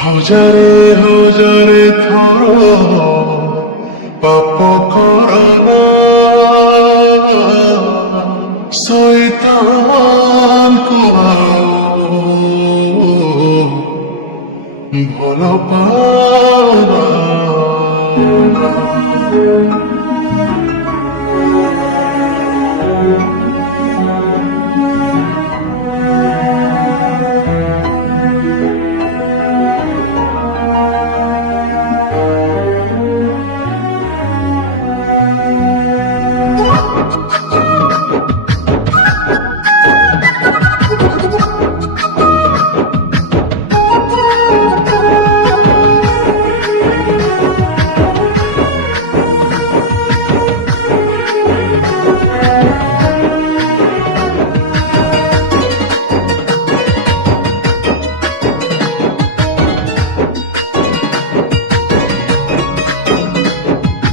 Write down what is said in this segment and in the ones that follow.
হজারে হজারে থর পাপ করনা শয়তান ভাল পাওনা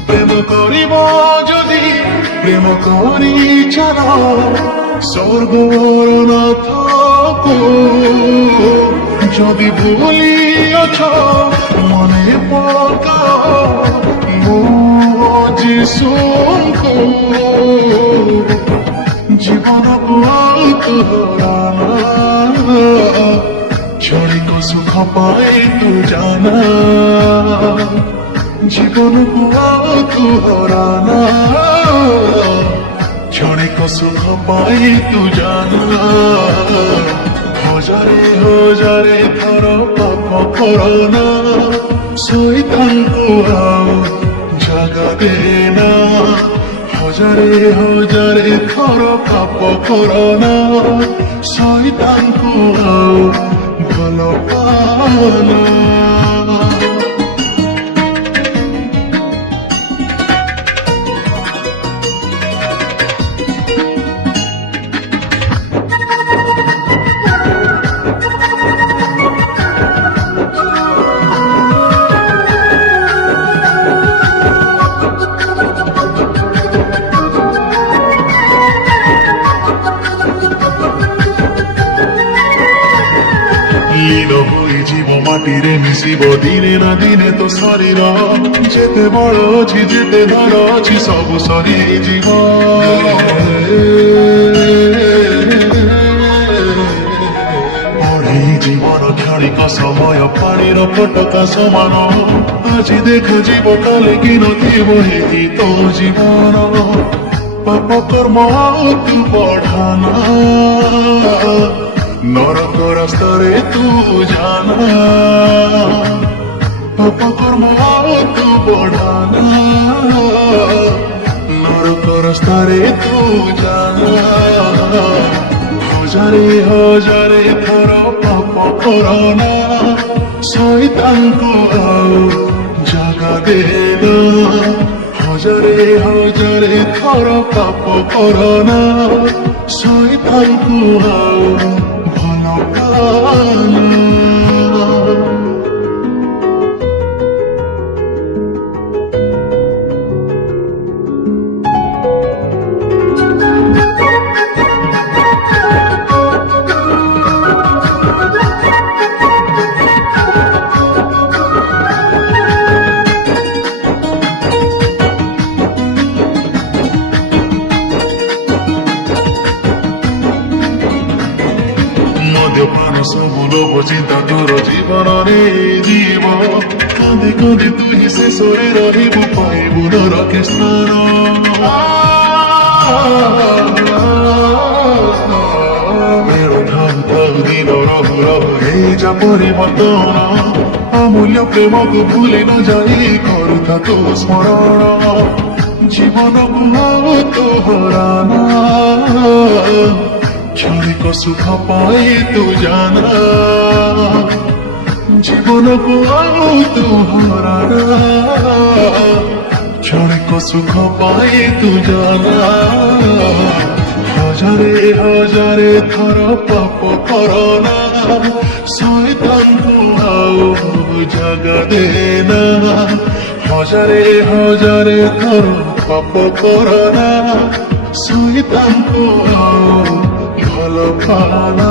প্রেম করিব যদি প্রেম করি চাল স্বর্গ নাথ যদি ভুলিଅছ মনে পকাও ମୋ ଯିଶୁଙ୍କୁ ଜୀବନକୁ ଆଉ ତୋରାନା କ୍ଷଣିକ ସୁଖ ପାଇ ତୁ ଜାନା জীবনକୁ ଆଉ ତୁ ହରାନା କ୍ଷଣିକ ସୁଖ ପାଇ ତୁ ଜାନା ହଜାରେ ହଜାରେ ଥର ପାପ କରନା ଶୈତାନକୁ ଆଉ ଜାଗା ଦେନା ହଜାରେ ହଜାରେ ଥର ପାପ କରନା ଶୈତାନକୁ ଆଉ ଭଲ ପାନା লীন ହୋଇଯିବ ମାଟିରେ ମିଶିବ ଦିନେ ନା ଦିନେ ତୋ ଶରୀର ଯେତେ ବଳ ଅଛି ଯେତେ ଧର ଅଛି ସବୁ ସରିଯିବ ପଢ଼େଇ ଜୀବନ କ୍ଷଣିକ ସମୟ ପାଣିର ଫଟକା ସମାନ ଆଜି ଦେଖାଯିବ କାଲି କି ନଥିବ ଏହି ତୋ ଜୀବନ ପାପ କର୍ମ ଆଉ ତୁ ବଢ଼ାନା নরক রাস্তারে তু জানা পাপ কর্ম তু বড়ানা নরক রাস্তারে তু জানা হজারে হজারে থর পাপ করনা শয়তানকু আও জাগা দেনা হজারে হজারে থর পাপ করনা শয়তানকু আও মদ্যপান ସବୁ ଲୋଭ ଚିନ୍ତା ତୋର ଜୀବନରେ ଯିବ କାନ୍ଦି କାନ୍ଦି ତୁ ହିଁ ଶେଷରେ ରହିବୁ ପାଇବୁ ନରକେ ସ୍ଥାନ ବେଳ ଥାଉ ଥାଉ ଦିନ ରହୁ ରହୁ ହେଇଯା ପରିବର୍ତ୍ତନ ଅମୂଲ୍ୟ ପ୍ରେମକୁ ଭୁଲି ନ ଯାଇ କରୁଥା ତୁ ସ୍ମରଣ ଜୀବନକୁ ଆଉ ତୁ ହରାନା क्षणिक सुख पाई तू जाना जीवन को आओ तू हराना क्षणिक सुख पाई तू जाना हजारे हजारे थर पाप करना शैतान को आओ जगा देना हजारे हजारे थर पाप करना शैतान को आओ ভালো পানা